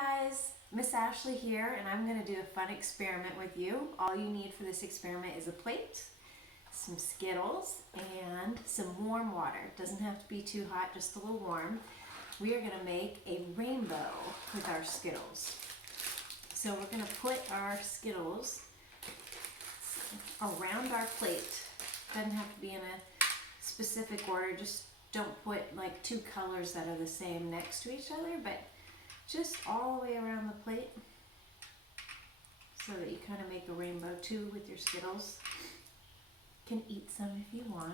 guys, Miss Ashley here, and I'm going to do a fun experiment with you. All you need for this experiment is a plate, some Skittles, and some warm water. It doesn't have to be too hot, just a little warm. We are going to make a rainbow with our Skittles. So we're going to put our Skittles around our plate. Doesn't have to be in a specific order, just don't put like two colors that are the same next to each other, but just all the way around the plate so that you kind of make a rainbow too with your Skittles. You can eat some if you want.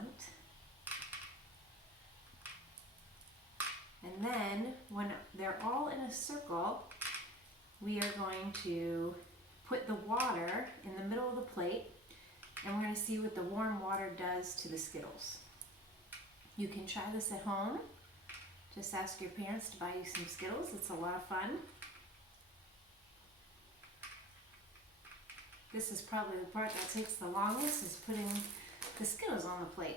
And then when they're all in a circle, we are going to put the water in the middle of the plate, and we're going to see what the warm water does to the Skittles. You can try this at home. Just ask your parents to buy you some Skittles. It's a lot of fun. This is probably the part that takes the longest, is putting the Skittles on the plate.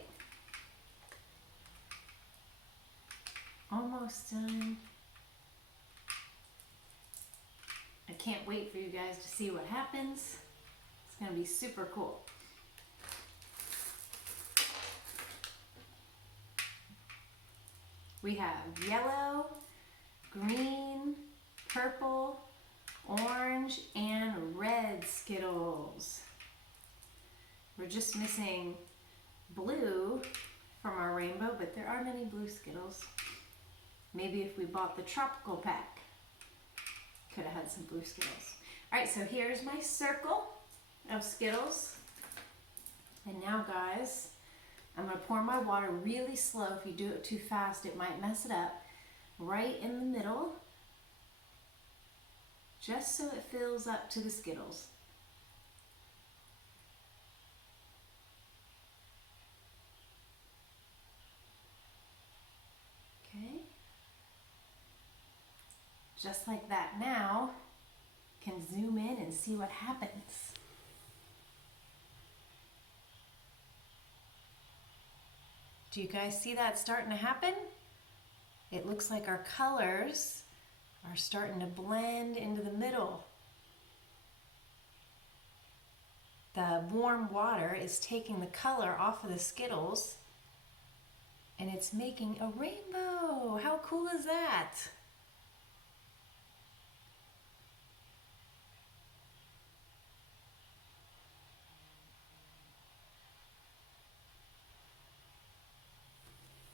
Almost done. I can't wait for you guys to see what happens. It's going to be super cool. We have yellow, green, purple, orange, and red Skittles. We're just missing blue from our rainbow, but there are many blue Skittles. Maybe if we bought the tropical pack, could have had some blue Skittles. All right, so here's my circle of Skittles. And now, guys, I'm going to pour my water really slow. If you do it too fast, it might mess it up. Right in the middle, just so it fills up to the Skittles. Okay. Just like that. Now, can zoom in and see what happens. Do you guys see that starting to happen? It looks like our colors are starting to blend into the middle. The warm water is taking the color off of the Skittles, and it's making a rainbow. How cool is that?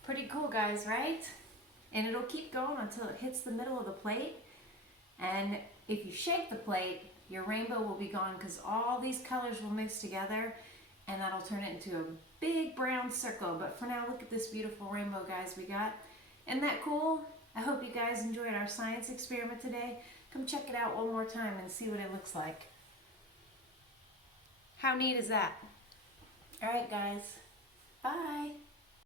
Pretty cool, guys, right? And it'll keep going until it hits the middle of the plate. And if you shake the plate, your rainbow will be gone because all these colors will mix together, and that'll turn it into a big brown circle. But for now, look at this beautiful rainbow, guys, we got. Isn't that cool? I hope you guys enjoyed our science experiment today. Come check it out one more time and see what it looks like. How neat is that? All right, guys. Bye.